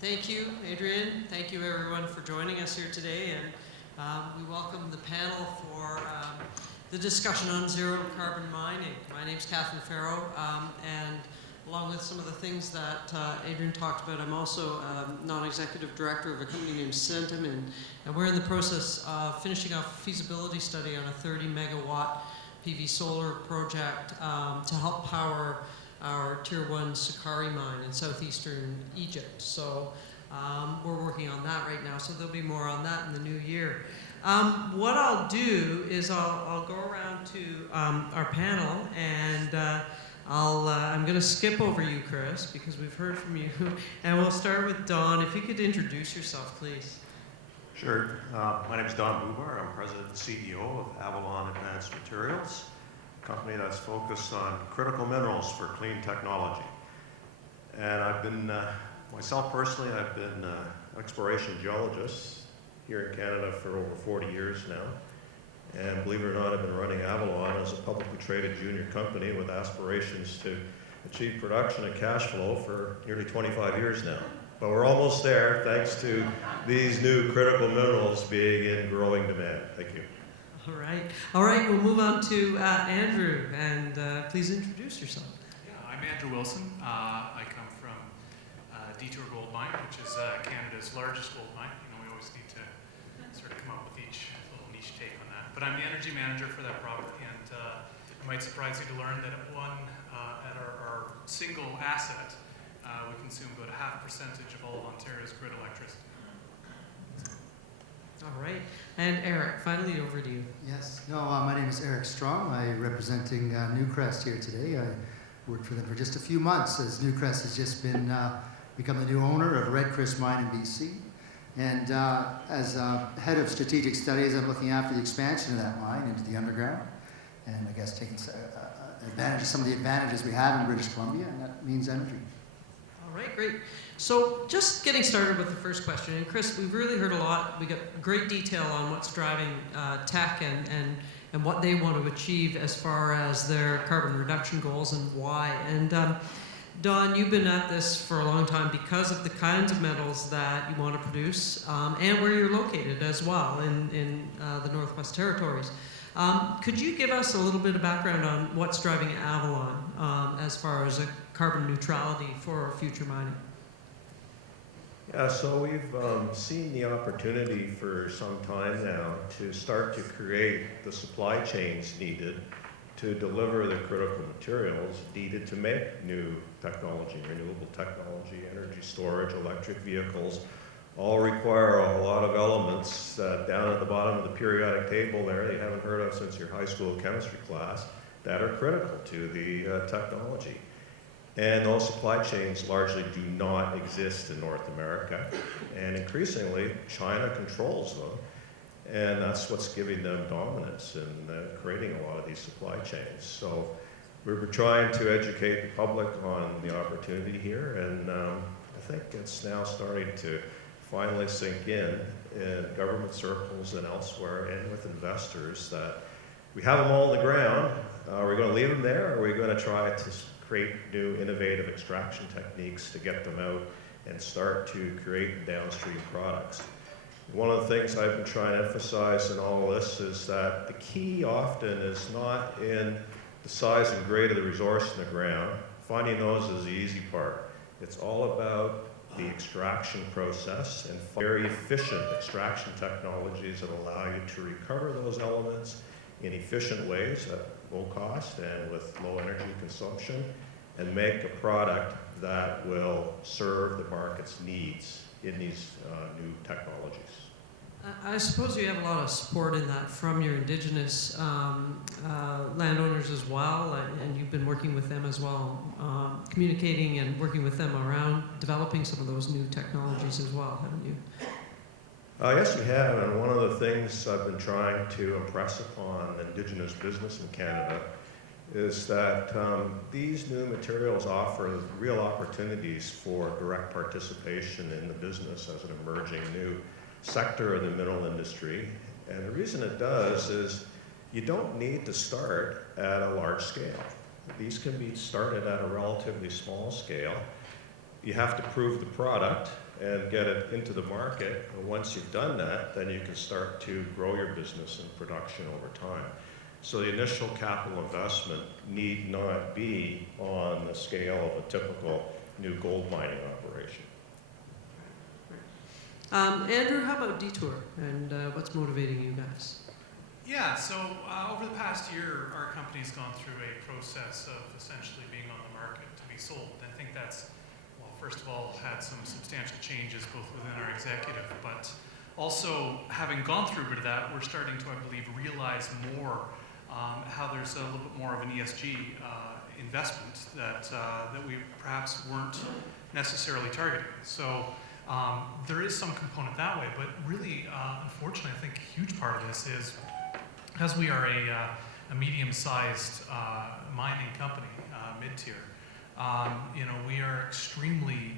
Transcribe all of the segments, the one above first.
Thank you, Adrian. Thank you, everyone, for joining us here today. And we welcome the panel for the discussion on zero carbon mining. My name's Catherine Farrow, and along with some of the things that Adrian talked about, I'm also non-executive director of a company named Centum, and we're in the process of finishing off a feasibility study on a 30 megawatt PV solar project to help power our Tier 1 Sakari mine in southeastern Egypt. So we're working on that right now, so there'll be more on that in the new year. What I'll do is I'll go around to our panel, and I'm going to skip over you, Chris, because we've heard from you, and we'll start with Don. If you could introduce yourself, please. Sure. My name is Don Bubar. I'm President and CEO of Avalon Advanced Materials, a company that's focused on critical minerals for clean technology. And I've been, myself personally, I've been an exploration geologist here in Canada for over 40 years now. And believe it or not, I've been running Avalon as a publicly traded junior company with aspirations to achieve production and cash flow for nearly 25 years now. But we're almost there thanks to these new critical minerals being in growing demand. Thank you. All right, we'll move on to Andrew, and please introduce yourself. Yeah, I'm Andrew Wilson. I come from Detour Gold Mine, which is Canada's largest gold mine. You know, we always need to sort of come up with each little niche take on that. But I'm the energy manager for that property, and it might surprise you to learn that at our single asset, we consume about a 0.5% of all of Ontario's grid electricity. All right. And Eric, finally over to you. Yes. No, my name is Eric Strong. I'm representing Newcrest here today. I worked for them for just a few months as Newcrest has just become the new owner of Red Chris Mine in BC. And as head of strategic studies, I'm looking after the expansion of that mine into the underground, and I guess taking advantage of some of the advantages we have in British Columbia, and that means energy. All right, great. So just getting started with the first question, and Chris, we've really heard a lot. We got great detail on what's driving tech and what they want to achieve as far as their carbon reduction goals and why. And Don, you've been at this for a long time because of the kinds of metals that you want to produce and where you're located as well in the Northwest Territories. Could you give us a little bit of background on what's driving Avalon as far as a carbon neutrality for future mining? Yeah, so we've seen the opportunity for some time now to start to create the supply chains needed to deliver the critical materials needed to make new technology, renewable technology, energy storage, electric vehicles, all require a lot of elements down at the bottom of the periodic table there that you haven't heard of since your high school chemistry class that are critical to the technology. And those supply chains largely do not exist in North America. And increasingly, China controls them. And that's what's giving them dominance in creating a lot of these supply chains. So we're trying to educate the public on the opportunity here. And I think it's now starting to finally sink in government circles and elsewhere and with investors that we have them all on the ground. Are we going to leave them there, or are we going to try to create new innovative extraction techniques to get them out and start to create downstream products? One of the things I've been trying to emphasize in all of this is that the key often is not in the size and grade of the resource in the ground. Finding those is the easy part. It's all about the extraction process and very efficient extraction technologies that allow you to recover those elements in efficient ways at low cost and with low energy consumption, and make a product that will serve the market's needs in these new technologies. I suppose you have a lot of support in that from your Indigenous landowners as well, and you've been working with them as well, communicating and working with them around developing some of those new technologies as well, haven't you? Yes, we have, and one of the things I've been trying to impress upon Indigenous business in Canada is that these new materials offer real opportunities for direct participation in the business as an emerging new sector of the mineral industry. And the reason it does is you don't need to start at a large scale. These can be started at a relatively small scale. you have to prove the product and get it into the market. And once you've done that, then you can start to grow your business and production over time. So the initial capital investment need not be on the scale of a typical new gold mining operation. Andrew, how about Detour and what's motivating you guys? Yeah, so over the past year, our company's gone through a process of essentially being on the market to be sold. I think that's, well, first of all, had some substantial changes both within our executive, but also having gone through a bit of that, we're starting to, I believe, realize more how there's a little bit more of an ESG investment that we perhaps weren't necessarily targeting. So there is some component that way, but really, unfortunately, I think a huge part of this is, as we are a medium-sized mining company, mid-tier, we are extremely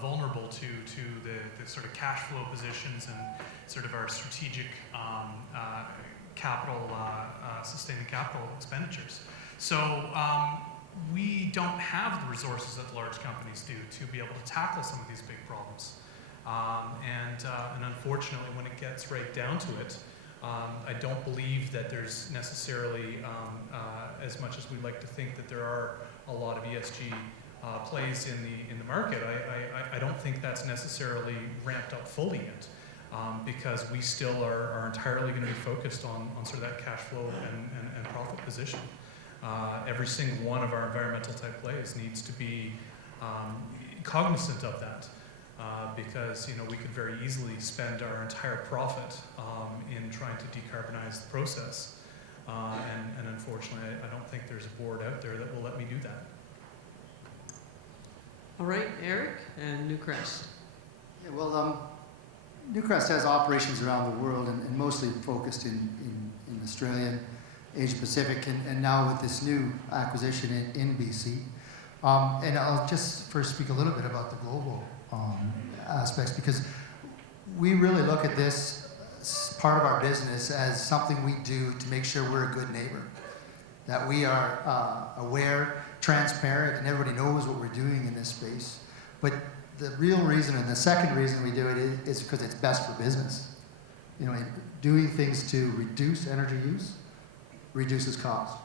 vulnerable to the sort of cash flow positions and sort of our strategic capital, sustaining capital expenditures. So we don't have the resources that the large companies do to be able to tackle some of these big problems. And unfortunately, when it gets right down to it, I don't believe that there's necessarily, as much as we'd like to think that there are a lot of ESG plays in the market, I don't think that's necessarily ramped up fully yet, because we still are entirely going to be focused on sort of that cash flow and profit position. Every single one of our environmental type plays needs to be cognizant of that. Because we could very easily spend our entire profit in trying to decarbonize the process, and unfortunately, I don't think there's a board out there that will let me do that. All right, Eric and Newcrest. Yeah, well, Newcrest has operations around the world and mostly focused in Australia, Asia Pacific, and now with this new acquisition in BC. And I'll just first speak a little bit about the global aspects, because we really look at this part of our business as something we do to make sure we're a good neighbor, that we are aware, transparent, and everybody knows what we're doing in this space. But the real reason, and the second reason we do it, is because it's best for business. Doing things to reduce energy use reduces cost.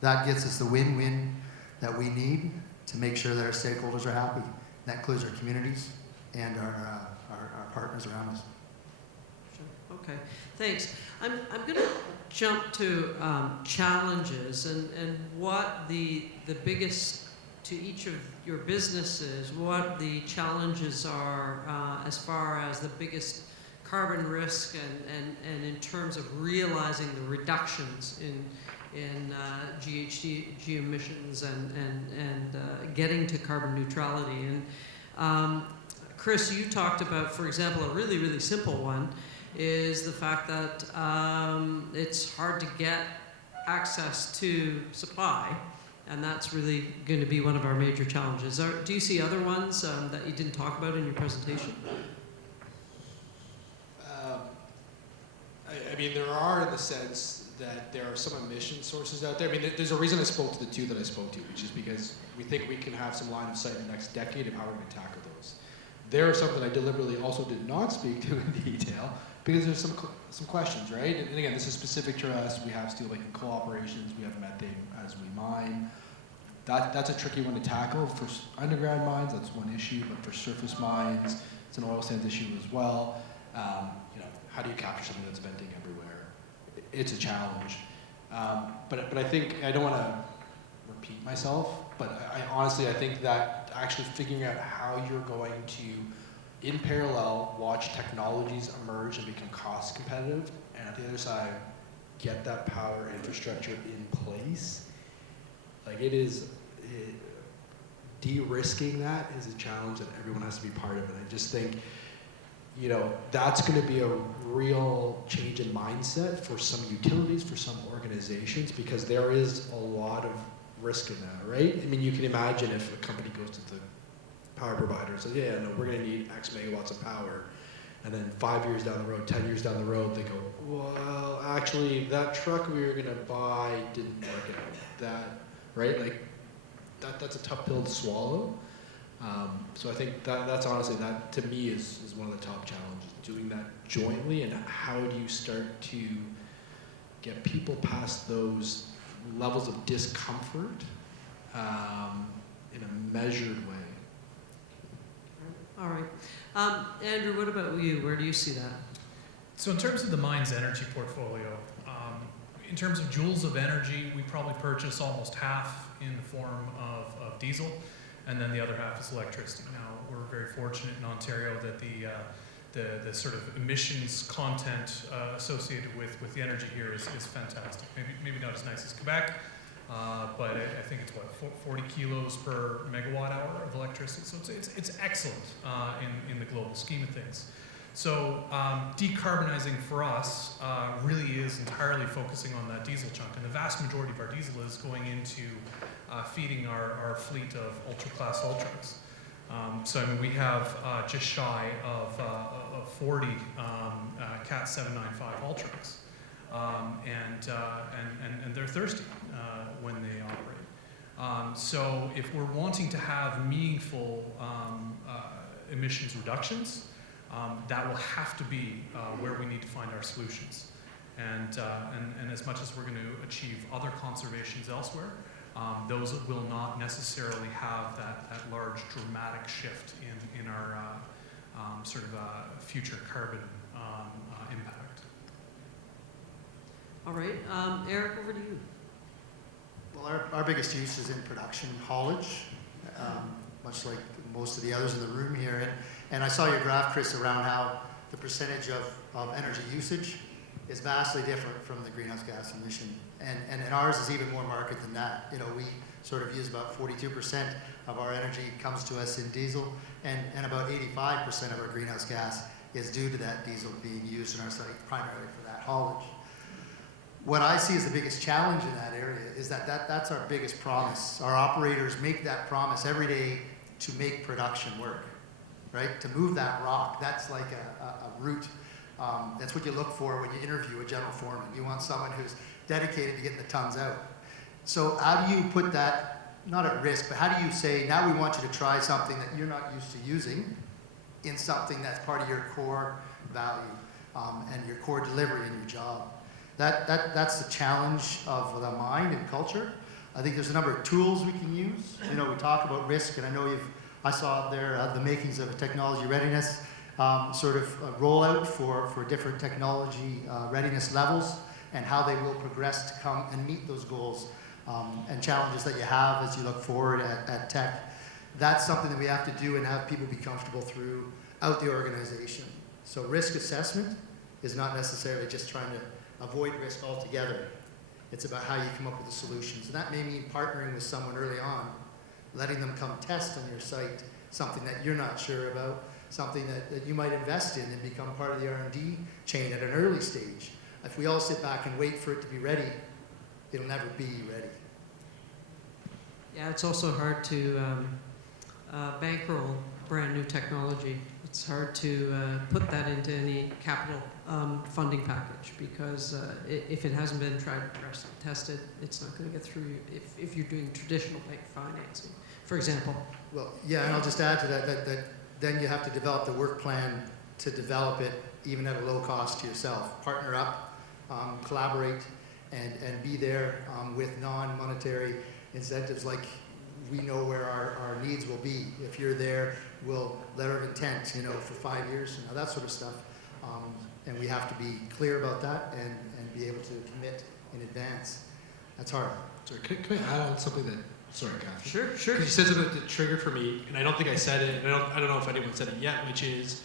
That gets us the win-win that we need to make sure that our stakeholders are happy. That includes our communities and our partners around us. Sure. Okay. Thanks. I'm going to jump to challenges and what the biggest to each of your businesses, what the challenges are as far as the biggest carbon risk and in terms of realizing the reductions in GHG emissions and getting to carbon neutrality. And Chris, you talked about, for example, a really, really simple one is the fact that it's hard to get access to supply, and that's really going to be one of our major challenges. Do you see other ones that you didn't talk about in your presentation? I mean, there are, in the sense that there are some emission sources out there. I mean, there's a reason I spoke to the two that I spoke to, which is because we think we can have some line of sight in the next decade of how we're going to tackle those. There are some that I deliberately also did not speak to in detail, because there's some questions, right? And again, this is specific to us. We have steelmaking coal operations. We have methane as we mine. That's a tricky one to tackle. For underground mines, that's one issue, but for surface mines, it's an oil sands issue as well. How do you capture something that's venting everywhere? It's a challenge. But I think, I don't want to repeat myself, but I honestly think that actually figuring out how you're going to, in parallel, watch technologies emerge and become cost competitive, and at the other side, get that power infrastructure in place. Like de-risking that is a challenge that everyone has to be part of. And I just think, that's going to be a real change in mindset for some utilities, for some organizations, because there is a lot of risk in that, right? I mean, you can imagine if a company goes to the power provider and says, we're going to need X megawatts of power. And then 5 years down the road, 10 years down the road, they go, well, actually, that truck we were going to buy didn't work out. Right? Like, that's a tough pill to swallow. So I think that's honestly, that to me is one of the top challenges, doing that jointly, and how do you start to get people past those levels of discomfort in a measured way. All right. Andrew, what about you? Where do you see that? So in terms of the mine's energy portfolio, in terms of joules of energy, we probably purchase almost half in the form of diesel, and then the other half is electricity. Now, we're very fortunate in Ontario that the sort of emissions content associated with the energy here is fantastic. Maybe not as nice as Quebec, but I think it's what, 40 kilos per megawatt hour of electricity. So it's excellent in the global scheme of things. So decarbonizing for us really is entirely focusing on that diesel chunk, and the vast majority of our diesel is going into feeding our fleet of ultra-class haul trucks. So I mean, we have just shy of 40 Cat 795 haul trucks, and they're thirsty when they operate. So if we're wanting to have meaningful emissions reductions, that will have to be where we need to find our solutions. And as much as we're going to achieve other conservations elsewhere, those will not necessarily have that large dramatic shift in our sort of future carbon impact. All right. Eric, over to you. Well, our biggest use is in production haulage, much like most of the others in the room here. And I saw your graph, Chris, around how the percentage of energy usage is vastly different from the greenhouse gas emission. And ours is even more marked than that. You know, we sort of use about 42% of our energy comes to us in diesel, and about 85% of our greenhouse gas is due to that diesel being used in our site primarily for that haulage. What I see as the biggest challenge in that area is that's our biggest promise. Our operators make that promise every day to make production work, right? To move that rock. That's like a route. That's what you look for when you interview a general foreman. You want someone who's dedicated to getting the tons out. So how do you put that, not at risk, but how do you say, now we want you to try something that you're not used to using in something that's part of your core value and your core delivery in your job? That's the challenge of the mind and culture. I think there's a number of tools we can use. You know, we talk about risk, and I know I saw there the makings of a technology readiness sort of rollout for different technology readiness levels and how they will progress to come and meet those goals and challenges that you have as you look forward at tech. That's something that we have to do and have people be comfortable throughout the organization. So risk assessment is not necessarily just trying to avoid risk altogether. It's about how you come up with the solutions. And that may mean partnering with someone early on, letting them come test on your site something that you're not sure about, something that you might invest in and become part of the R&D chain at an early stage. If we all sit back and wait for it to be ready, it'll never be ready. Yeah, it's also hard to bankroll brand new technology. It's hard to put that into any capital funding package because if it hasn't been tried, tested, it's not going to get through you if you're doing traditional bank financing, for example. Well, yeah, and I'll just add to that then you have to develop the work plan to develop it even at a low cost to yourself. Partner up, collaborate, and be there with non-monetary incentives like we know where our needs will be. If you're there, we'll letter of intent, you know, for 5 years, you know, that sort of stuff. And we have to be clear about that and be able to commit in advance. That's hard. Sorry, can I add on something that, sorry, Catherine. Sure. Because you said something that triggered for me, and I don't think I said it, and I don't know if anyone said it yet, which is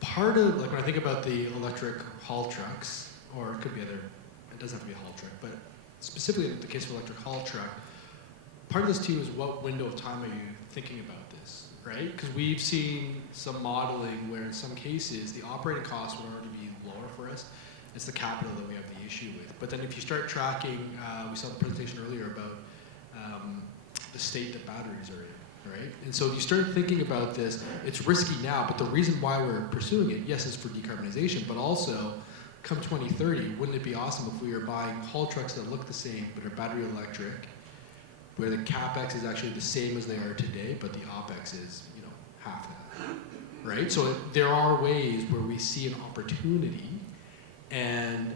part of, like when I think about the electric haul trucks, or it could be other, it doesn't have to be a haul truck, but specifically in the case of electric haul truck, part of this too is what window of time are you thinking about this, right? Because we've seen some modeling where in some cases the operating costs would already be lower for us. It's the capital that we have the issue with. But then if you start tracking, we saw the presentation earlier about the state that batteries are in, right? And so if you start thinking about this, it's risky now, but the reason why we're pursuing it, yes, is for decarbonization, but also come 2030, wouldn't it be awesome if we were buying haul trucks that look the same but are battery electric, where the capex is actually the same as they are today, but the opex is, you know, half that, right? So there are ways where we see an opportunity, and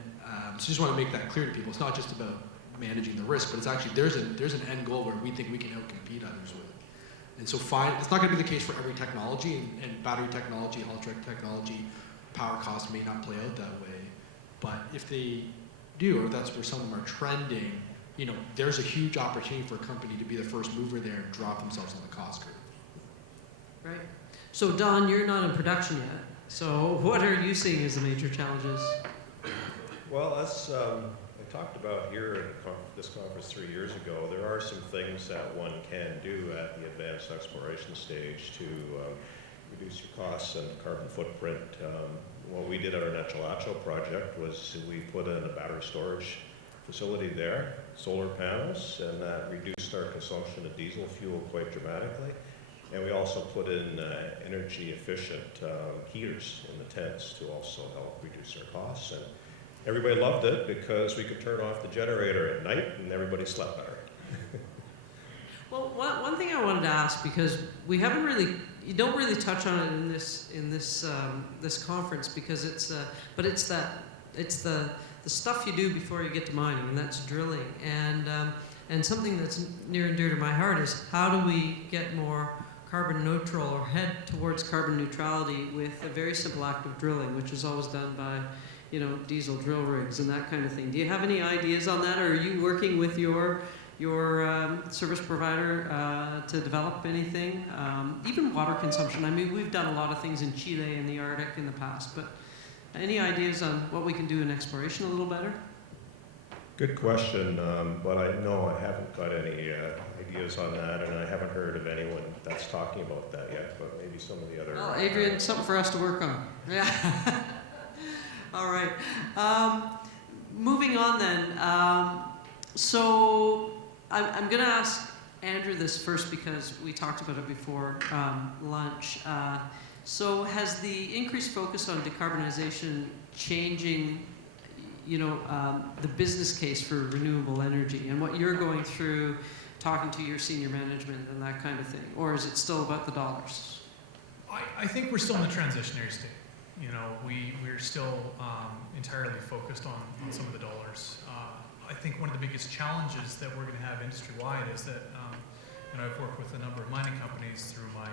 so just want to make that clear to people. It's not just about managing the risk, but it's actually there's an end goal where we think we can outcompete others with. And so it's not going to be the case for every technology, and battery technology, electric technology, power costs may not play out that way. But if they do, or that's where some of them are trending, you know, there's a huge opportunity for a company to be the first mover there and drop themselves on the cost curve. Right. So Don, you're not in production yet. So what are you seeing as the major challenges? Well, as I talked about here at this conference 3 years ago, there are some things that one can do at the advanced exploration stage to reduce your costs and carbon footprint. What we did at our Nechalacho project was we put in a battery storage facility there, solar panels, and that reduced our consumption of diesel fuel quite dramatically. And we also put in energy efficient heaters in the tents to also help reduce our costs. And everybody loved it because we could turn off the generator at night and everybody slept better. Well, one thing I wanted to ask, because we haven't really, you don't really touch on it in this conference, because it's the stuff you do before you get to mining, and that's drilling. And something that's near and dear to my heart is how do we get more carbon neutral or head towards carbon neutrality with a very simple act of drilling, which is always done by, you know, diesel drill rigs and that kind of thing. Do you have any ideas on that, or are you working with your service provider to develop anything? Even water consumption. I mean, we've done a lot of things in Chile and the Arctic in the past, but any ideas on what we can do in exploration a little better? Good question, but I haven't got any ideas on that, and I haven't heard of anyone that's talking about that yet, but maybe some of the other... Well, Adrian, something for us to work on. Yeah. All right. Moving on then. So I'm going to ask Andrew this first because we talked about it before lunch. So has the increased focus on decarbonization changing, you know, the business case for renewable energy and what you're going through, talking to your senior management and that kind of thing? Or is it still about the dollars? I think we're still in the transitionary state. You know, we're still entirely focused on some of the dollars. I think one of the biggest challenges that we're going to have industry-wide is that, and I've worked with a number of mining companies through my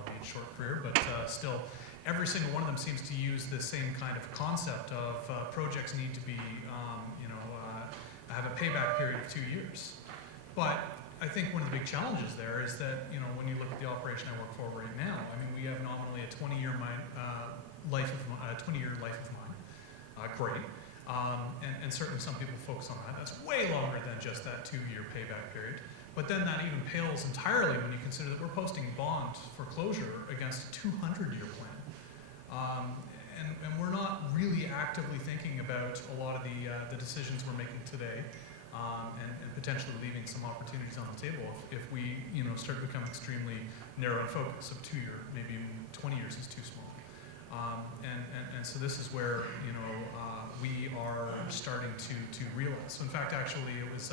albeit short career, but still, every single one of them seems to use the same kind of concept of projects need to be, have a payback period of 2 years. But I think one of the big challenges there is that, you know, when you look at the operation I work for right now, I mean, we have nominally a 20-year life of mine. Great. And certainly some people focus on that. That's way longer than just that 2-year payback period. But then that even pales entirely when you consider that we're posting bond for closure against a 200-year plan. And we're not really actively thinking about a lot of the decisions we're making today, and potentially leaving some opportunities on the table if we, you know, start to become extremely narrow in focus of 2-year, maybe even 20 years is too small. And so this is where, you know, we are starting to realize. So in fact, actually, it was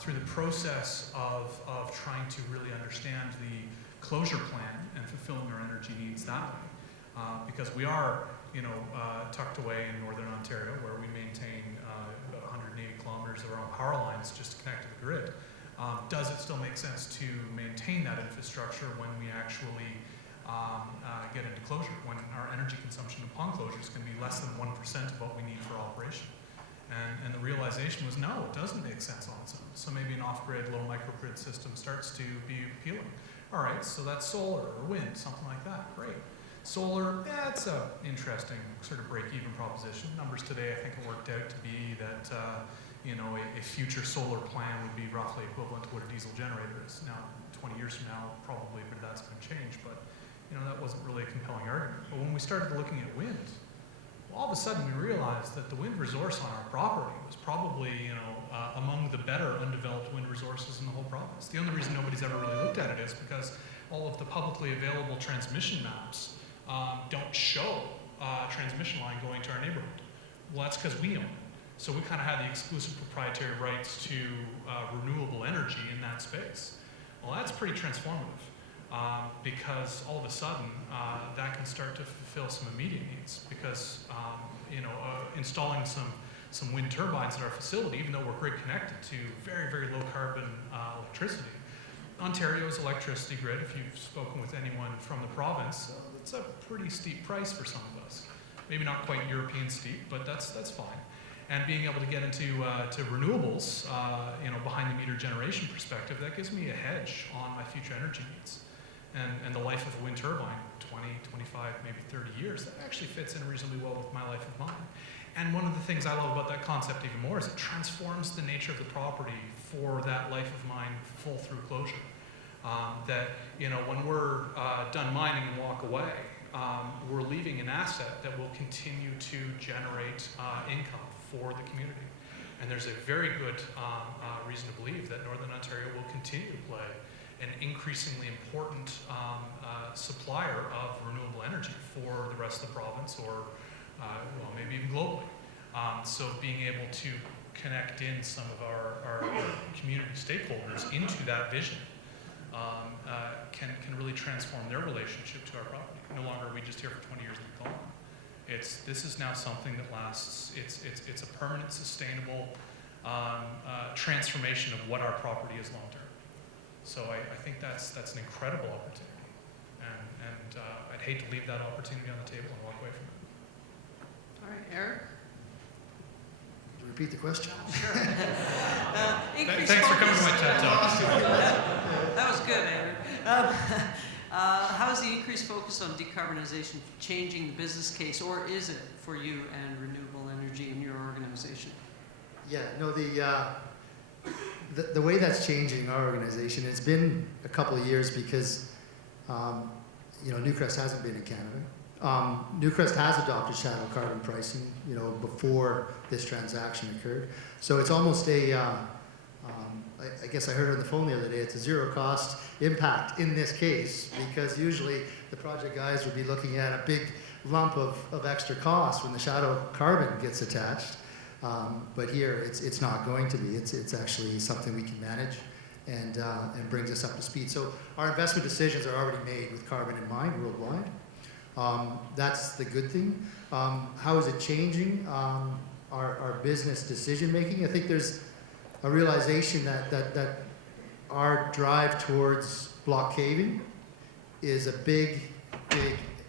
through the process of trying to really understand the closure plan and fulfilling our energy needs that way. Because we are, you know, tucked away in northern Ontario, where we maintain about 180 kilometers of our own power lines just to connect to the grid. Does it still make sense to maintain that infrastructure when we actually get into closure, when our energy consumption upon closure is going to be less than 1% of what we need for operation? And the realization was, no, it doesn't make sense on its own. So maybe an off-grid, low microgrid system starts to be appealing. All right, so that's solar or wind, something like that. Great. Solar, yeah, it's an interesting sort of break-even proposition. Numbers today, I think, it worked out to be that you know, a future solar plan would be roughly equivalent to what a diesel generator is. Now, 20 years from now, probably that's going to change, but you know, that wasn't really a compelling argument. But when we started looking at wind, all of a sudden we realized that the wind resource on our property was probably, you know, among the better undeveloped wind resources in the whole province. The only reason nobody's ever really looked at it is because all of the publicly available transmission maps don't show transmission line going to our neighborhood. Well, that's because we own it. So we kind of had the exclusive proprietary rights to renewable energy in that space. Well, that's pretty transformative because all of a sudden that can start to fulfill some immediate needs because, installing some wind turbines at our facility, even though we're grid connected to very, very low carbon electricity. Ontario's electricity grid, if you've spoken with anyone from the province, it's a pretty steep price for some of us. Maybe not quite European steep, but that's fine. And being able to get into to renewables, behind the meter generation perspective, that gives me a hedge on my future energy needs. And the life of a wind turbine, 20, 25, maybe 30 years, that actually fits in reasonably well with my life of mine. And one of the things I love about that concept even more is it transforms the nature of the property for that life of mine full through closure. When we're done mining and walk away, we're leaving an asset that will continue to generate income for the community. And there's a very good reason to believe that Northern Ontario will continue to play an increasingly important supplier of renewable energy for the rest of the province or maybe even globally. So being able to connect in some of our community stakeholders into that vision can really transform their relationship to our property. No longer are we just here for 20 years and we gone. This is now something that lasts. It's a permanent, sustainable transformation of what our property is long term. So I think that's an incredible opportunity, and I'd hate to leave that opportunity on the table and walk away from it. All right, Eric? Repeat the question. Sure. Thanks for coming to my TED Talk. That was good, Eric. How is the increased focus on decarbonization changing the business case, or is it for you and renewable energy in your organization? Yeah, no, the way that's changing our organization, it's been a couple of years because, Newcrest hasn't been in Canada. Newcrest has adopted shadow carbon pricing, before this transaction occurred. So it's almost I guess I heard on the phone the other day, it's a zero cost impact in this case, because usually the project guys would be looking at a big lump of extra cost when the shadow carbon gets attached. But here it's not going to be. It's actually something we can manage and brings us up to speed. So our investment decisions are already made with carbon in mind worldwide. That's the good thing. How is it changing our business decision making? I think there's a realization that our drive towards block caving is a big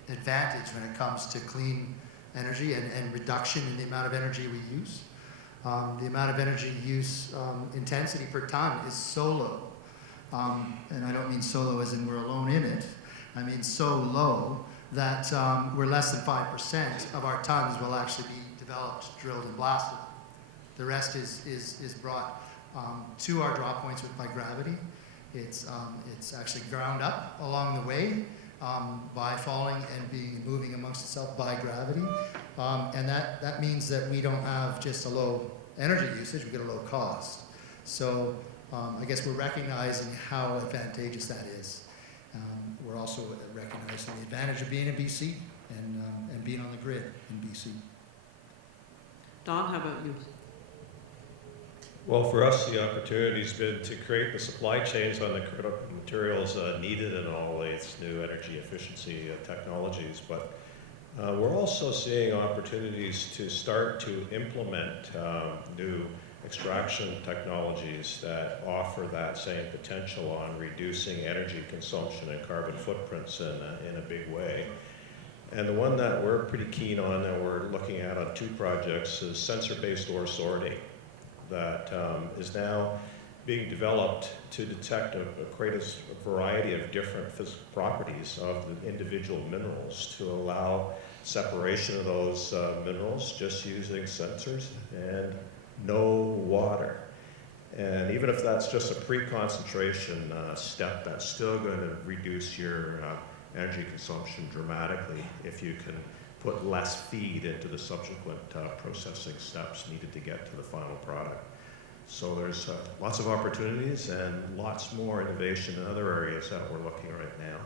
advantage when it comes to clean energy and reduction in the amount of energy we use. The amount of energy use intensity per ton is so low. And I don't mean so low as in we're alone in it. I mean so low that we're less than 5% of our tons will actually be developed, drilled, and blasted. The rest is brought to our draw points by gravity. It's actually ground up along the way by falling and moving amongst itself by gravity. And that means that we don't have just a low energy usage, we get a low cost. So I guess we're recognizing how advantageous that is. We're also recognizing the advantage of being in BC and being on the grid in BC. Don, how about you? Well, for us, the opportunity has been to create the supply chains on the critical materials needed in all these new energy efficiency technologies. But we're also seeing opportunities to start to implement new extraction technologies that offer that same potential on reducing energy consumption and carbon footprints in a big way. And the one that we're pretty keen on that we're looking at on 2 projects is sensor-based ore sorting that is now being developed to detect quite a variety of different physical properties of the individual minerals to allow separation of those minerals just using sensors and no water. And even if that's just a pre-concentration step, that's still going to reduce your energy consumption dramatically if you can put less feed into the subsequent processing steps needed to get to the final product. So there's lots of opportunities and lots more innovation in other areas that we're looking right now.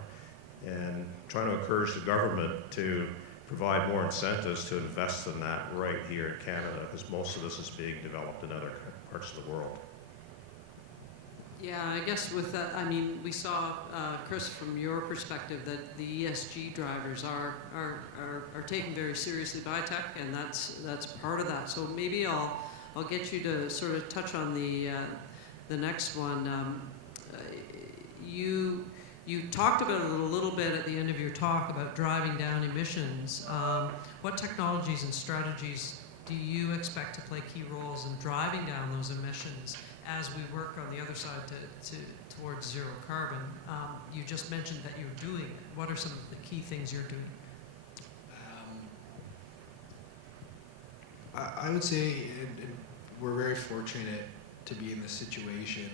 And trying to encourage the government to provide more incentives to invest in that right here in Canada, because most of this is being developed in other parts of the world. Yeah, I guess with that, I mean, we saw, Chris, from your perspective, that the ESG drivers are taken very seriously by tech, and that's part of that. So maybe I'll get you to sort of touch on the next one. You talked about it a little bit at the end of your talk about driving down emissions. What technologies and strategies do you expect to play key roles in driving down those emissions as we work on the other side towards zero carbon? You just mentioned that you're doing it. What are some of the key things you're doing? I would say we're very fortunate to be in this situation.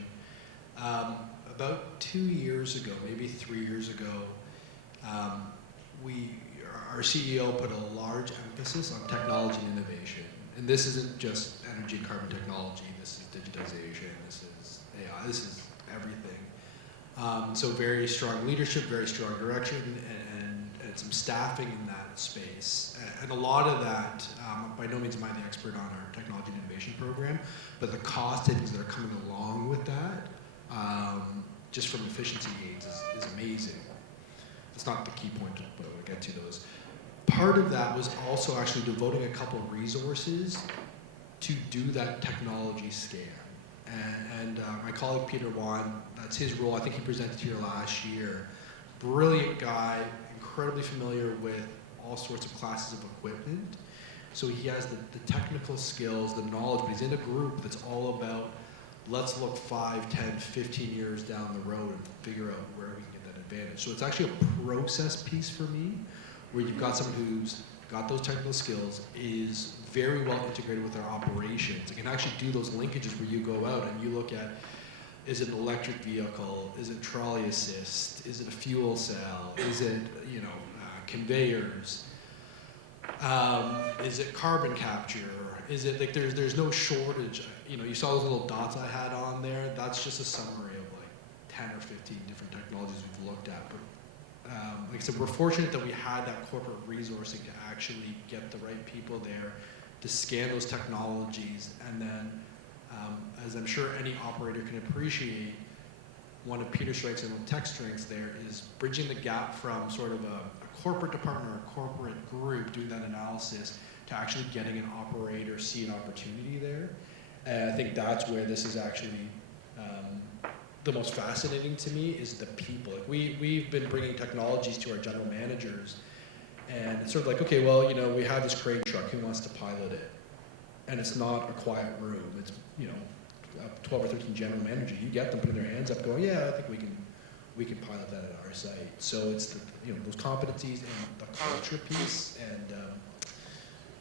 About 2 years ago, maybe 3 years ago, our CEO put a large emphasis on technology and innovation. And this isn't just energy and carbon technology, this is digitization, this is AI, this is everything. So very strong leadership, very strong direction, and some staffing in that space. And a lot of that, by no means am I the expert on our technology and innovation program, but the cost savings that are coming along with that, just from efficiency gains, is amazing. That's not the key point, but we'll get to those. Part of that was also actually devoting a couple of resources to do that technology scan. And my colleague Peter Wan, that's his role, I think he presented here last year. Brilliant guy, incredibly familiar with all sorts of classes of equipment. So he has the technical skills, the knowledge, but he's in a group that's all about, let's look 5, 10, 15 years down the road and figure out where we can get that advantage. So it's actually a process piece for me, where you've got someone who's got those technical skills, is very well integrated with their operations. It can actually do those linkages where you go out and you look at, is it an electric vehicle? Is it trolley assist? Is it a fuel cell? Is it, conveyors? Is it carbon capture? Is it like there's no shortage? You saw those little dots I had on there. That's just a summary of like 10 or 15 different technologies we've looked at. But like I said, we're fortunate that we had that corporate resourcing to actually get the right people there to scan those technologies. And then, as I'm sure any operator can appreciate, one of Peter's strengths and one of Tech's strengths there is bridging the gap from sort of a corporate department or a corporate group doing that analysis to actually getting an operator see an opportunity there. And I think that's where this is actually the most fascinating to me, is the people. Like we've been bringing technologies to our general managers, and it's sort of like, okay, well, we have this crane truck, who wants to pilot it? And it's not a quiet room. It's, 12 or 13 general managers. You get them putting their hands up going, yeah, I think we can pilot that at our site. So it's those competencies and the culture piece. And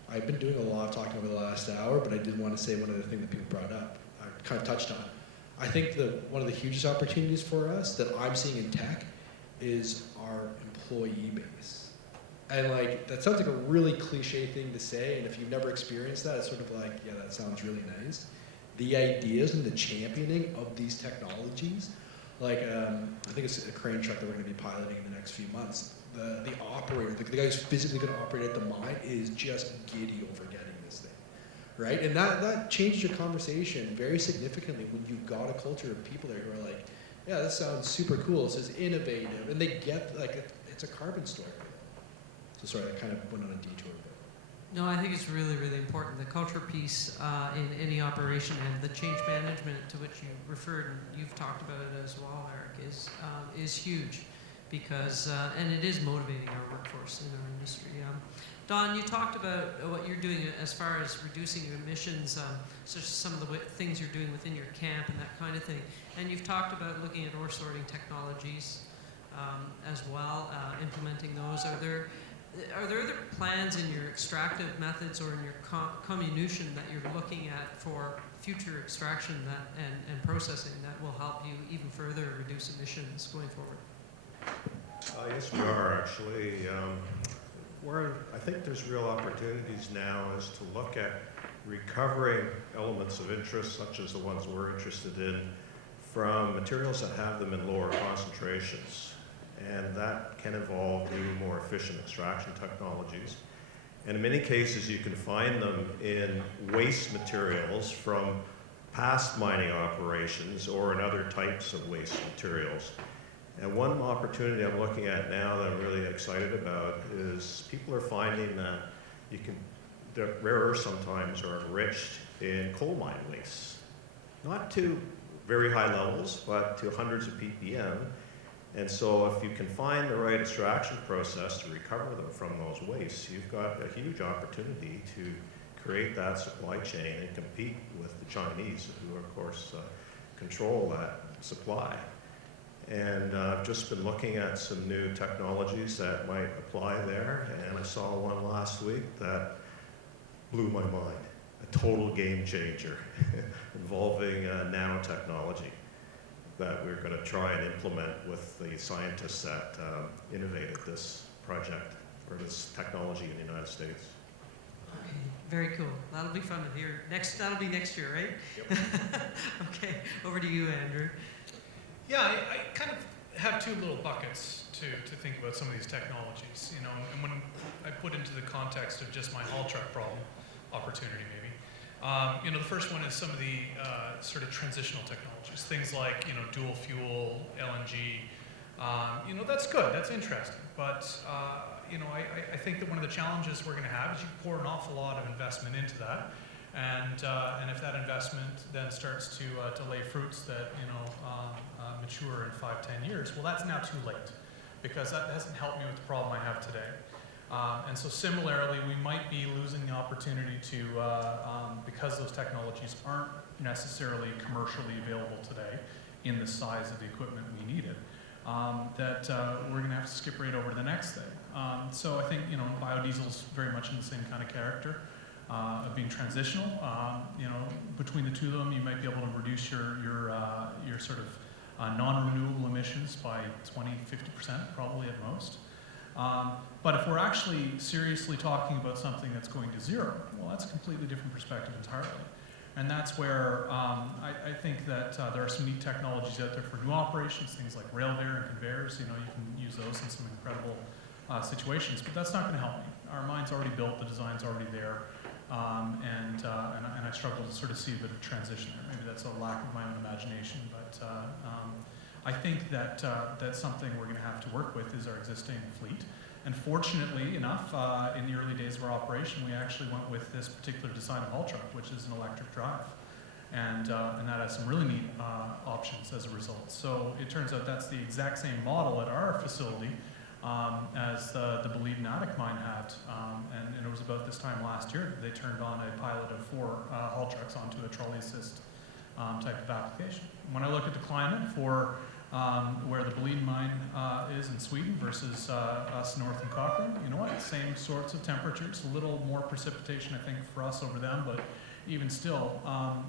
I've been doing a lot of talking over the last hour, but I did want to say one other thing that people brought up, I kind of touched on. I think one of the hugest opportunities for us that I'm seeing in tech is our employee base. And that sounds like a really cliche thing to say, and if you've never experienced that, it's sort of like, yeah, that sounds really nice. The ideas and the championing of these technologies, I think it's a crane truck that we're going to be piloting in the next few months. The operator, the guy who's physically going to operate at the mine, is just giddy over getting this thing, right? And that changes your conversation very significantly when you've got a culture of people there who are like, yeah, this sounds super cool, this is innovative, and they get, it's a carbon story. So sorry, I kind of went on a detour. No, I think it's really, really important. The culture piece in any operation and the change management to which you referred, and you've talked about it as well, Eric, is huge, because and it is motivating our workforce in our industry. Don, you talked about what you're doing as far as reducing your emissions, such as some of the things you're doing within your camp and that kind of thing. And you've talked about looking at ore sorting technologies as well, implementing those. Are there other plans in your extractive methods or in your comminution that you're looking at for future extraction and processing that will help you even further reduce emissions going forward? Yes, we are actually. I think there's real opportunities now is to look at recovering elements of interest, such as the ones we're interested in, from materials that have them in lower concentrations. and that can involve new, more efficient extraction technologies. And in many cases, you can find them in waste materials from past mining operations or in other types of waste materials. And one opportunity I'm looking at now that I'm really excited about is people are finding that the rare earths sometimes are enriched in coal mine wastes. Not to very high levels, but to hundreds of ppm. And so if you can find the right extraction process to recover them from those wastes, you've got a huge opportunity to create that supply chain and compete with the Chinese, who of course control that supply. And I've just been looking at some new technologies that might apply there, and I saw one last week that blew my mind. A total game changer involving nanotechnology that we're going to try and implement with the scientists that innovated this project or this technology in the United States. Okay, very cool. That'll be fun to hear. That'll be next year, right? Yep. Okay, over to you, Andrew. Yeah, I kind of have two little buckets to think about some of these technologies, you know, and when I put into the context of just my haul truck problem, opportunity maybe, you know, the first one is some of the sort of transitional technologies, things like, you know, dual fuel, LNG, you know, that's good, that's interesting, but, you know, I think that one of the challenges we're going to have is you pour an awful lot of investment into that, and if that investment then starts to lay fruits that, you know, mature in 5-10 years, well, that's now too late, because that hasn't helped me with the problem I have today. And so similarly, we might be losing the opportunity to, because those technologies aren't necessarily commercially available today in the size of the equipment we needed, that we're going to have to skip right over to the next thing. So I think, you know, biodiesel's very much in the same kind of character of being transitional. You know, between the two of them, you might be able to reduce your sort of non-renewable emissions by 20-50% probably at most. But if we're actually seriously talking about something that's going to zero, well, that's a completely different perspective entirely. And that's where I think that there are some neat technologies out there for new operations, things like railware and conveyors. You know, you can use those in some incredible situations, but that's not going to help me. Our mine's already built, the design's already there, and I struggle to sort of see a bit of transition there. Maybe that's a lack of my own imagination, but I think that that's something we're going to have to work with is our existing fleet. And fortunately enough, in the early days of our operation, we actually went with this particular design of haul truck, which is an electric drive. And that has some really neat options as a result. So it turns out that's the exact same model at our facility as the Believe Attic mine had. And it was about this time last year that they turned on a pilot of 4 haul trucks onto a trolley assist type of application. When I look at the climate for where the Believe mine is in Sweden versus us north in Cochrane, you know what, same sorts of temperatures, a little more precipitation I think for us over them, but even still,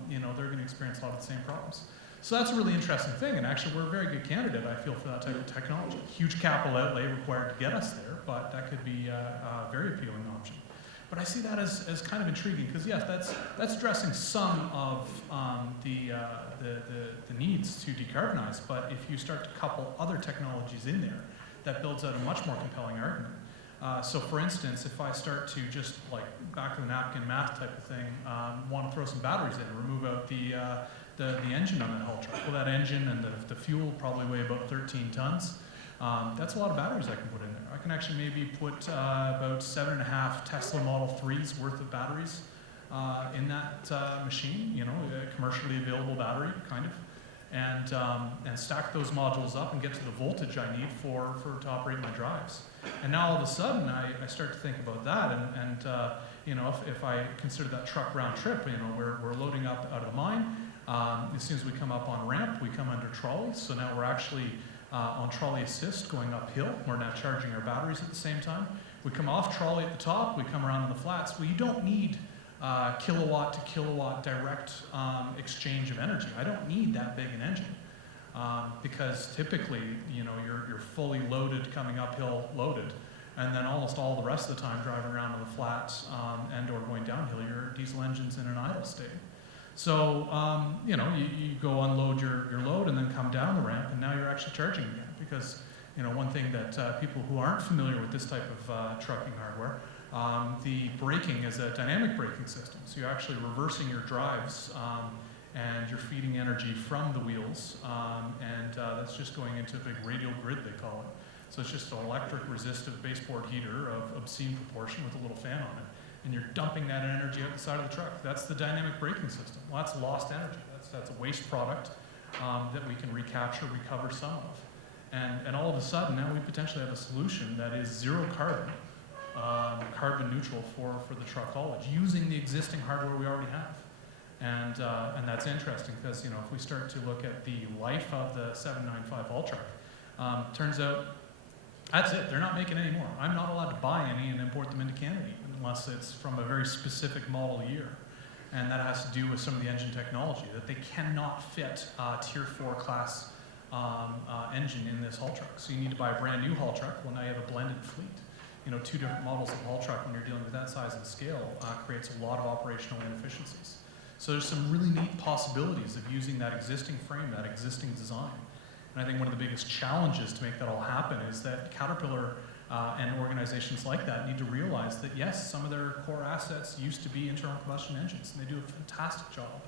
you know, they're going to experience a lot of the same problems. So that's a really interesting thing, and actually we're a very good candidate, I feel, for that type of technology. Huge capital outlay required to get us there, but that could be a very appealing option. But I see that as kind of intriguing, because yes, that's addressing some of the needs to decarbonize, but if you start to couple other technologies in there, that builds out a much more compelling argument. So for instance, if I start to just like back of the napkin math type of thing, want to throw some batteries in, remove out the engine on that haul truck. Well, that engine and the fuel probably weigh about 13 tons. That's a lot of batteries I can put in there. I can actually maybe put about 7.5 Tesla Model 3s worth of batteries in that machine, you know, a commercially available battery, kind of, and stack those modules up and get to the voltage I need to operate my drives. And now all of a sudden I start to think about that, and you know, if I consider that truck round trip, you know, we're loading up out of the mine. As soon as we come up on ramp, we come under trolleys. So now we're actually on trolley assist going uphill. We're now charging our batteries at the same time. We come off trolley at the top, we come around on the flats. Well, you don't need kilowatt to kilowatt direct exchange of energy. I don't need that big an engine because typically, you know, you're fully loaded coming uphill loaded, and then almost all the rest of the time driving around on the flats and or going downhill, your diesel engine's in an idle state. So, you know, you go unload your load and then come down the ramp, and now you're actually charging again because, One thing that people who aren't familiar with this type of trucking hardware, the braking is a dynamic braking system. So you're actually reversing your drives and you're feeding energy from the wheels, and that's just going into a big radial grid, they call it. So it's just an electric resistive baseboard heater of obscene proportion with a little fan on it. And you're dumping that energy out the side of the truck. That's the dynamic braking system. Well, that's lost energy. That's a waste product that we can recapture, recover some of. And all of a sudden, now we potentially have a solution that is zero carbon, carbon neutral for the truck haulage, using the existing hardware we already have. And that's interesting because, if we start to look at the life of the 795 haul truck, turns out that's it. They're not making any more. I'm not allowed to buy any and import them into Canada unless it's from a very specific model year. And that has to do with some of the engine technology, that they cannot fit Tier 4 class engine in this haul truck. So you need to buy a brand new haul truck. Well, now you have a blended fleet. 2 different models of haul truck when you're dealing with that size and scale creates a lot of operational inefficiencies. So there's some really neat possibilities of using that existing frame, that existing design. And I think one of the biggest challenges to make that all happen is that Caterpillar and organizations like that need to realize that yes, some of their core assets used to be internal combustion engines, and they do a fantastic job.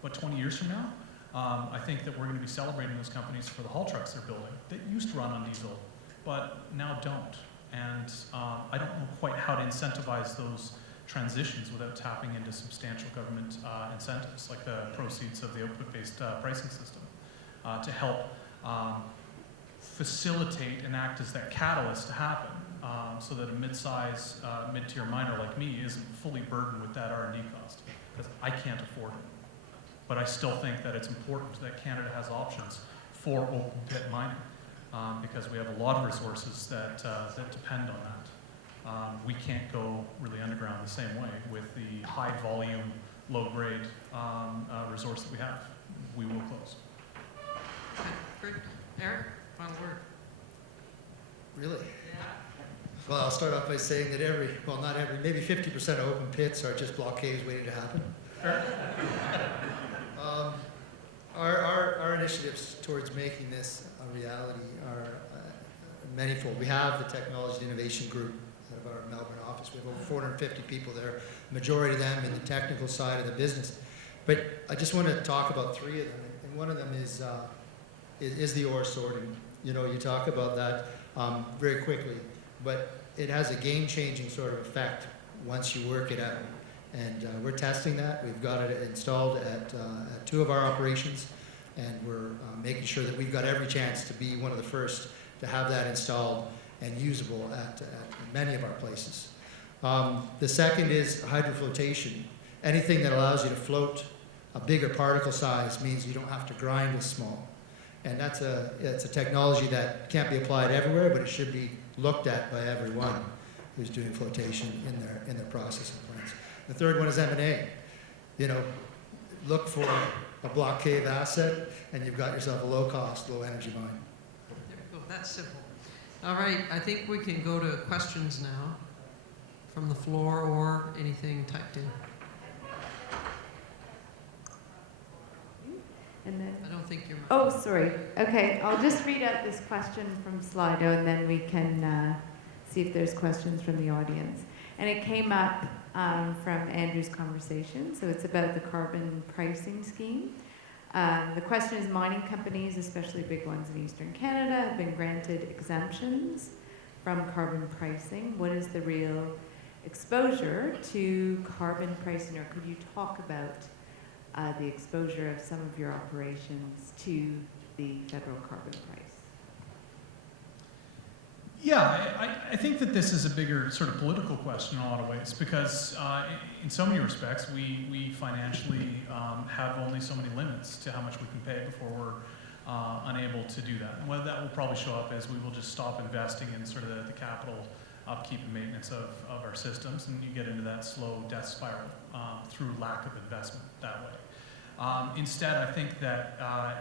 But 20 years from now, I think that we're going to be celebrating those companies for the haul trucks they're building that used to run on diesel, but now don't. And I don't know quite how to incentivize those transitions without tapping into substantial government incentives, like the proceeds of the output-based pricing system, to help facilitate and act as that catalyst to happen, so that a mid-size, mid-tier miner like me isn't fully burdened with that R&D cost, because I can't afford it. But I still think that it's important that Canada has options for open pit mining, because we have a lot of resources that depend on that. We can't go really underground the same way with the high volume, low grade resource that we have. We will close. Okay, great. Eric, final word. Really? Well, I'll start off by saying that maybe 50% of open pits are just block caves waiting to happen. Our initiatives towards making this a reality are manifold. We have the Technology and Innovation Group out of our Melbourne office. We have over 450 people there, majority of them in the technical side of the business. But I just want to talk about 3 of them, and one of them is the ore sorting. You talk about that very quickly, but it has a game-changing sort of effect once you work it out. And we're testing that. We've got it installed at 2 of our operations, and we're making sure that we've got every chance to be one of the first to have that installed and usable at many of our places. The second is hydroflotation. Anything that allows you to float a bigger particle size means you don't have to grind as small. And it's a technology that can't be applied everywhere, but it should be looked at by everyone who's doing flotation in their processing plants. The third one is M&A. Look for a block cave asset, and you've got yourself a low-cost, low-energy mine. There we go. That's simple. All right. I think we can go to questions now from the floor or anything typed in. And then, I don't think you're. oh, sorry. Okay, I'll just read out this question from Slido, and then we can see if there's questions from the audience. And it came up from Andrew's conversation, so it's about the carbon pricing scheme. The question is, mining companies, especially big ones in Eastern Canada, have been granted exemptions from carbon pricing. What is the real exposure to carbon pricing, or could you talk about the exposure of some of your operations to the federal carbon price? Yeah, I think that this is a bigger sort of political question in a lot of ways, because in so many respects, we financially have only so many limits to how much we can pay before we're unable to do that. And what that will probably show up is we will just stop investing in sort of the capital upkeep and maintenance of our systems, and you get into that slow death spiral through lack of investment that way. Instead, I think that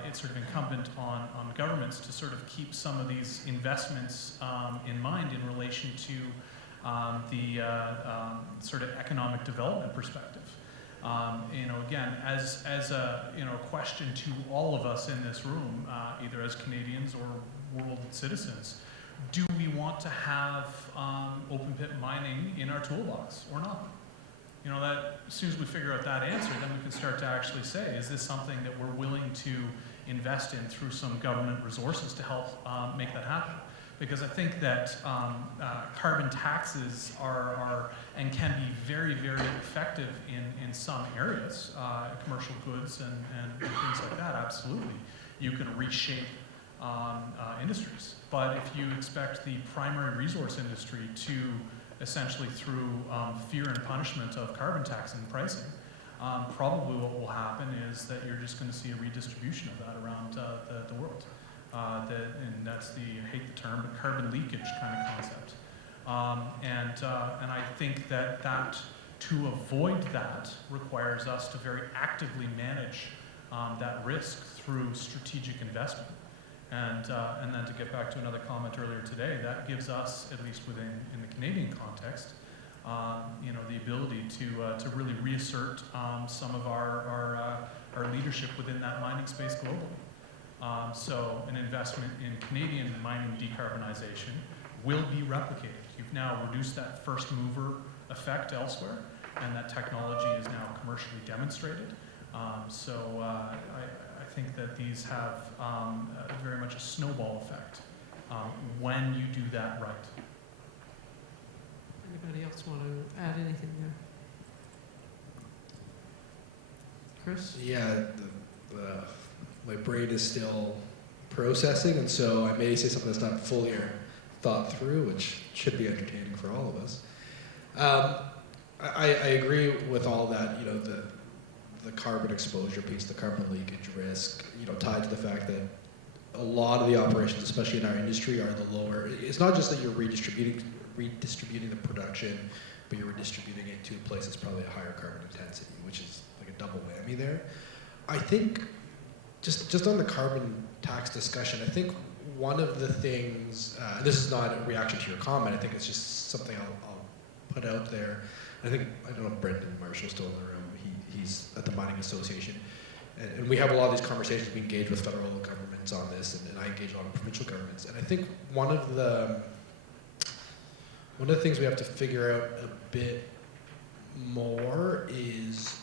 it's sort of incumbent on governments to sort of keep some of these investments in mind in relation to the sort of economic development perspective. Again, as a question to all of us in this room, either as Canadians or world citizens, do we want to have open pit mining in our toolbox or not? You know, that as soon as we figure out that answer, then we can start to actually say, is this something that we're willing to invest in through some government resources to help make that happen? Because I think that carbon taxes are and can be very, very effective in some areas, commercial goods and things like that. Absolutely, you can reshape industries. But if you expect the primary resource industry to essentially through fear and punishment of carbon tax and pricing, probably what will happen is that you're just going to see a redistribution of that around the world. And that's I hate the term, but carbon leakage kind of concept. And I think that to avoid that requires us to very actively manage that risk through strategic investment. And then to get back to another comment earlier today, that gives us, at least in the Canadian context, the ability to really reassert some of our leadership within that mining space globally. So an investment in Canadian mining decarbonization will be replicated. You've now reduced that first mover effect elsewhere, and that technology is now commercially demonstrated. So I think that these have very much a snowball effect when you do that right. Anybody else want to add anything there? Chris? Yeah, my brain is still processing, and so I may say something that's not fully thought through, which should be entertaining for all of us. I agree with all that, the carbon exposure piece, the carbon leakage risk, tied to the fact that a lot of the operations, especially in our industry, are the lower. It's not just that you're redistributing the production, but you're redistributing it to a place that's probably a higher carbon intensity, which is like a double whammy there. I think, just on the carbon tax discussion, I think one of the things, this is not a reaction to your comment, I think it's just something I'll put out there. I don't know if Brendan Marshall's still in the room. He's at the Mining Association. And we have a lot of these conversations. We engage with federal governments on this, and I engage a lot with provincial governments. And I think one of the things we have to figure out a bit more is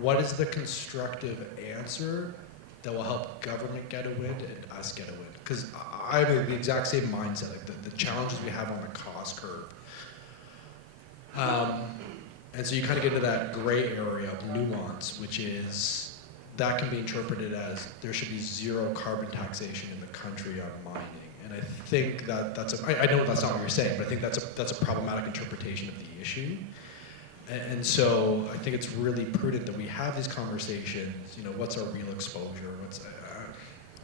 what is the constructive answer that will help government get a win and us get a win? Because I have the exact same mindset, like the challenges we have on the cost curve. And so you kind of get into that gray area of nuance, which is that can be interpreted as there should be zero carbon taxation in the country on mining. And I think I know that's not what you're saying, but I think that's a problematic interpretation of the issue. And so I think it's really prudent that we have these conversations. What's our real exposure?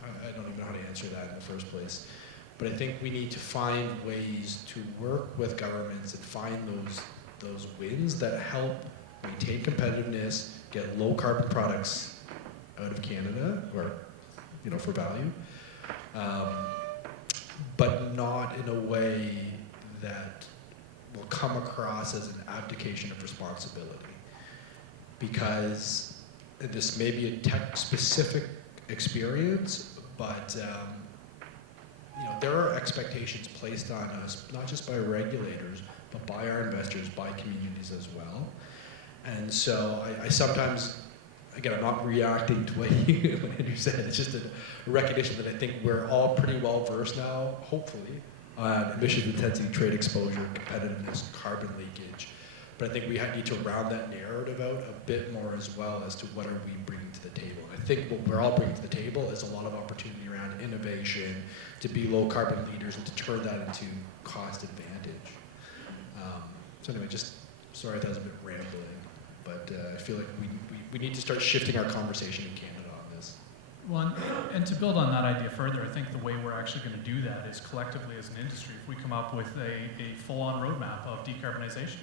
I don't even know how to answer that in the first place. But I think we need to find ways to work with governments and find those wins that help maintain competitiveness, get low carbon products out of Canada, or for value, but not in a way that will come across as an abdication of responsibility. Because this may be a tech-specific experience, but there are expectations placed on us, not just by regulators, but by our investors, by communities as well. And so I sometimes, again, I'm not reacting to what Andrew said, it's just a recognition that I think we're all pretty well versed now, hopefully, on emissions intensity, trade exposure, competitiveness, carbon leakage. But I think we need to round that narrative out a bit more as well as to what are we bringing to the table. I think what we're all bringing to the table is a lot of opportunity around innovation, to be low carbon leaders and to turn that into cost advantage. So anyway, sorry that was a bit rambling, but I feel like we need to start shifting our conversation in Canada on this. Well, and to build on that idea further, I think the way we're actually going to do that is collectively as an industry, if we come up with a full-on roadmap of decarbonization.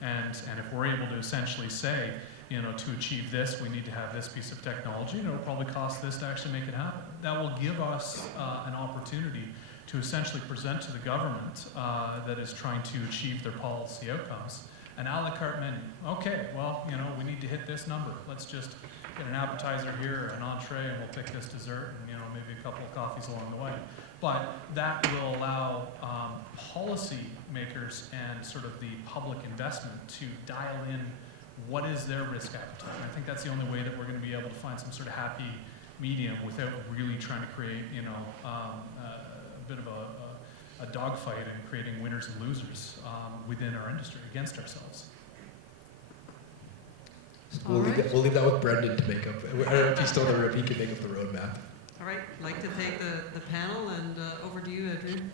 And if we're able to essentially say, to achieve this, we need to have this piece of technology, it'll probably cost this to actually make it happen. That will give us an opportunity to essentially present to the government that is trying to achieve their policy outcomes an a la carte menu. Okay, well, we need to hit this number. Let's just get an appetizer here, an entree, and we'll pick this dessert, and maybe a couple of coffees along the way. But that will allow policy makers and sort of the public investment to dial in what is their risk appetite. And I think that's the only way that we're going to be able to find some sort of happy medium without really trying to create, a bit of a dogfight and creating winners and losers within our industry against ourselves. We'll leave that with Brendan to make up. I don't know if he's still there, if he can make up the roadmap. All right, I'd like to thank the panel, and over to you, Adrian.